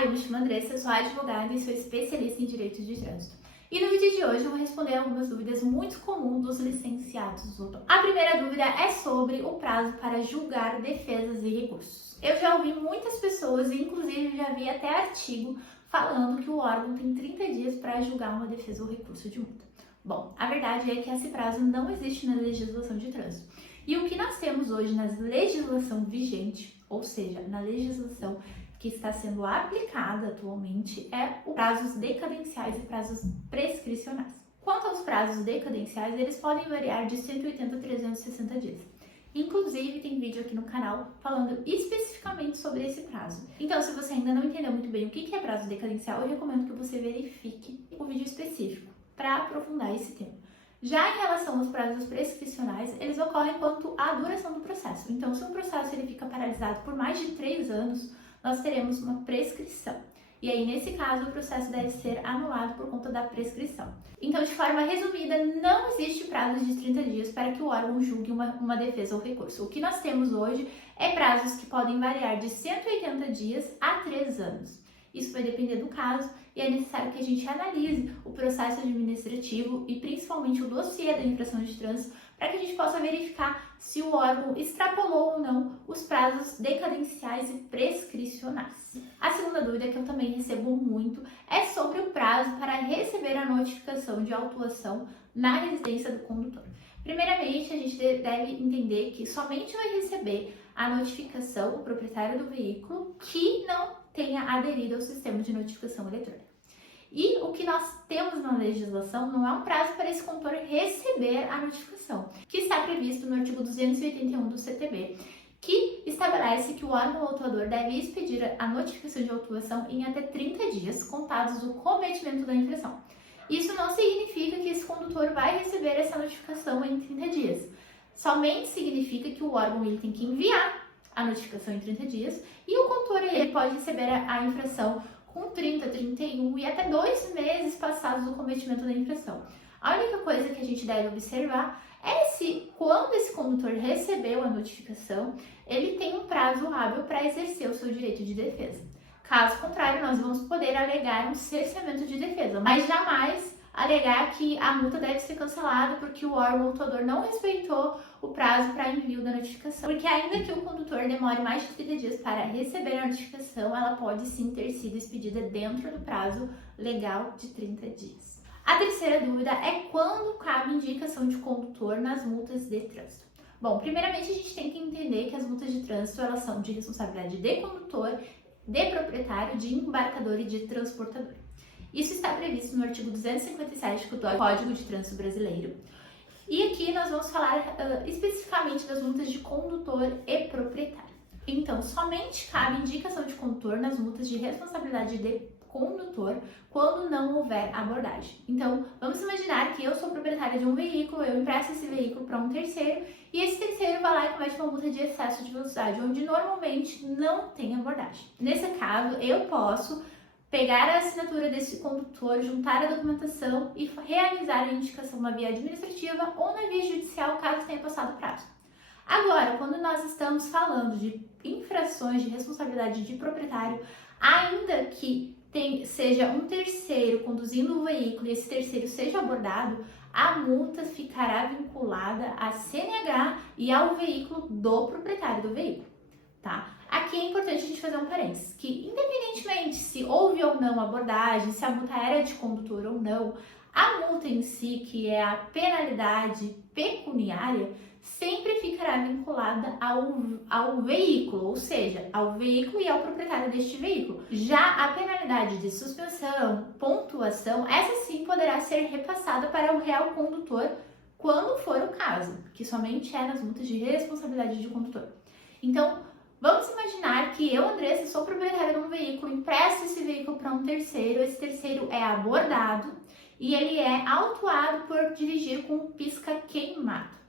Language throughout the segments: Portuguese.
Olá, eu me chamo Andressa, sou advogada e sou especialista em direito de trânsito. E no vídeo de hoje eu vou responder algumas dúvidas muito comuns dos licenciados do TOC. A primeira dúvida é sobre o prazo para julgar defesas e recursos. Eu já ouvi muitas pessoas, e inclusive já vi até artigo, falando que o órgão tem 30 dias para julgar uma defesa ou recurso de multa. Bom, a verdade é que esse prazo não existe na legislação de trânsito. E o que nós temos hoje na legislação vigente, ou seja, na legislação que está sendo aplicada atualmente, é os prazos decadenciais e prazos prescricionais. Quanto aos prazos decadenciais, eles podem variar de 180 a 360 dias. Inclusive, tem vídeo aqui no canal falando especificamente sobre esse prazo. Então, se você ainda não entendeu muito bem o que é prazo decadencial, eu recomendo que você verifique o vídeo específico para aprofundar esse tema. Já em relação aos prazos prescricionais, eles ocorrem quanto à duração do processo. Então, se um processo ele fica paralisado por mais de 3 anos, nós teremos uma prescrição. E aí, nesse caso, o processo deve ser anulado por conta da prescrição. Então, de forma resumida, não existe prazo de 30 dias para que o órgão julgue uma defesa ou recurso. O que nós temos hoje é prazos que podem variar de 180 dias a 3 anos. Isso vai depender do caso e é necessário que a gente analise o processo administrativo e principalmente o dossiê da infração de trânsito para que a gente possa verificar se o órgão extrapolou ou não os prazos decadenciais e prescricionais. A segunda dúvida que eu também recebo muito é sobre o prazo para receber a notificação de autuação na residência do condutor. Primeiramente, a gente deve entender que somente vai receber a notificação o proprietário do veículo que não tenha aderido ao sistema de notificação eletrônica. E o que nós temos na legislação não é um prazo para esse condutor receber a notificação, que está previsto no artigo 281 do CTB, que estabelece que o órgão autuador deve expedir a notificação de autuação em até 30 dias, contados do cometimento da infração. Isso não significa que esse condutor vai receber essa notificação em 30 dias. Somente significa que o órgão ele tem que enviar a notificação em 30 dias e o condutor ele pode receber a infração com 30, 31 e até 2 meses passados do cometimento da infração. A única coisa que a gente deve observar é se, quando esse condutor recebeu a notificação, ele tem um prazo hábil para exercer o seu direito de defesa. Caso contrário, nós vamos poder alegar um cerceamento de defesa, mas jamais alegar que a multa deve ser cancelada porque o órgão autuador não respeitou o prazo para envio da notificação. Porque ainda que o condutor demore mais de 30 dias para receber a notificação, ela pode sim ter sido expedida dentro do prazo legal de 30 dias. A terceira dúvida é quando cabe indicação de condutor nas multas de trânsito. Bom, primeiramente a gente tem que entender que as multas de trânsito elas são de responsabilidade de condutor, de proprietário, de embarcador e de transportador. Isso está previsto no artigo 257 do Código de Trânsito Brasileiro. E aqui nós vamos falar especificamente das multas de condutor e proprietário. Então, somente cabe indicação de condutor nas multas de responsabilidade de condutor quando não houver abordagem. Então, vamos imaginar que eu sou proprietária de um veículo, eu empresto esse veículo para um terceiro e esse terceiro vai lá e comete uma multa de excesso de velocidade, onde normalmente não tem abordagem. Nesse caso, eu posso pegar a assinatura desse condutor, juntar a documentação e realizar a indicação na via administrativa ou na via judicial, caso tenha passado o prazo. Agora, quando nós estamos falando de infrações de responsabilidade de proprietário, ainda que seja um terceiro conduzindo o veículo e esse terceiro seja abordado, a multa ficará vinculada à CNH e ao veículo do proprietário do veículo, tá? Aqui é importante a gente fazer um parênteses, que independentemente se houve ou não abordagem, se a multa era de condutor ou não, a multa em si, que é a penalidade pecuniária, sempre ficará vinculada ao veículo, ou seja, ao veículo e ao proprietário deste veículo. Já a penalidade de suspensão, pontuação, essa sim poderá ser repassada para o real condutor quando for o caso, que somente é nas multas de responsabilidade de condutor. Então, vamos imaginar que eu, Andressa, sou proprietária de um veículo, empresto esse veículo para um terceiro, esse terceiro é abordado e ele é autuado por dirigir com um pisca queimado.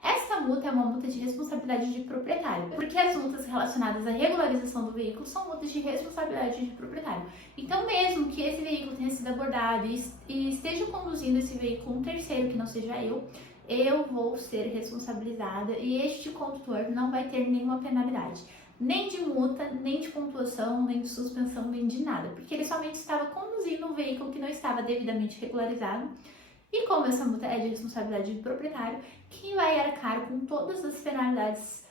Essa multa é uma multa de responsabilidade de proprietário, porque as multas relacionadas à regularização do veículo são multas de responsabilidade de proprietário. Então, mesmo que esse veículo tenha sido abordado e esteja conduzindo esse veículo um terceiro que não seja eu vou ser responsabilizada e este condutor não vai ter nenhuma penalidade. nem de multa, nem de pontuação, nem de suspensão, nem de nada, porque ele somente estava conduzindo um veículo que não estava devidamente regularizado. E como essa multa é de responsabilidade do proprietário, quem vai arcar com todas as penalidades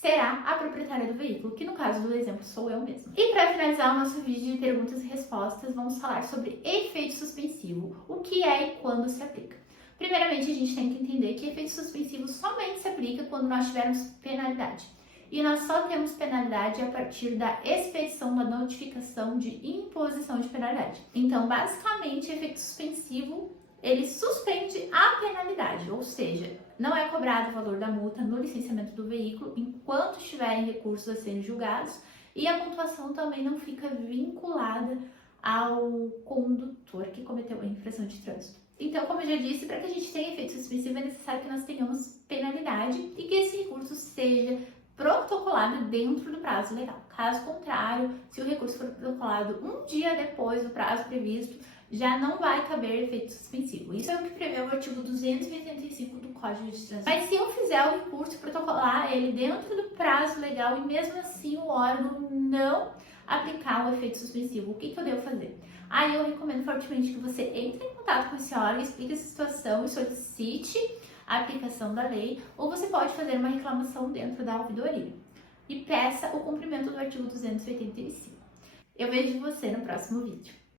será a proprietária do veículo, que no caso do exemplo sou eu mesma. E para finalizar o nosso vídeo de perguntas e respostas, vamos falar sobre efeito suspensivo, o que é e quando se aplica. Primeiramente, a gente tem que entender que efeito suspensivo somente se aplica quando nós tivermos penalidade. E nós só temos penalidade a partir da expedição da notificação de imposição de penalidade. Então, basicamente, efeito suspensivo, ele suspende a penalidade, ou seja, não é cobrado o valor da multa no licenciamento do veículo enquanto estiverem recursos a serem julgados, e a pontuação também não fica vinculada ao condutor que cometeu a infração de trânsito. Então, como eu já disse, para que a gente tenha efeito suspensivo é necessário que nós tenhamos penalidade e que esse recurso seja protocolado dentro do prazo legal. Caso contrário, se o recurso for protocolado um dia depois do prazo previsto, já não vai caber efeito suspensivo. Isso é o que prevê o artigo 285 do Código de Trânsito. Mas se eu fizer o recurso e protocolar ele dentro do prazo legal e mesmo assim o órgão não aplicar o efeito suspensivo, o que eu devo fazer? Aí eu recomendo fortemente que você entre em contato com esse órgão, explique essa situação e solicite a aplicação da lei, ou você pode fazer uma reclamação dentro da ouvidoria e peça o cumprimento do artigo 285. Eu vejo você no próximo vídeo.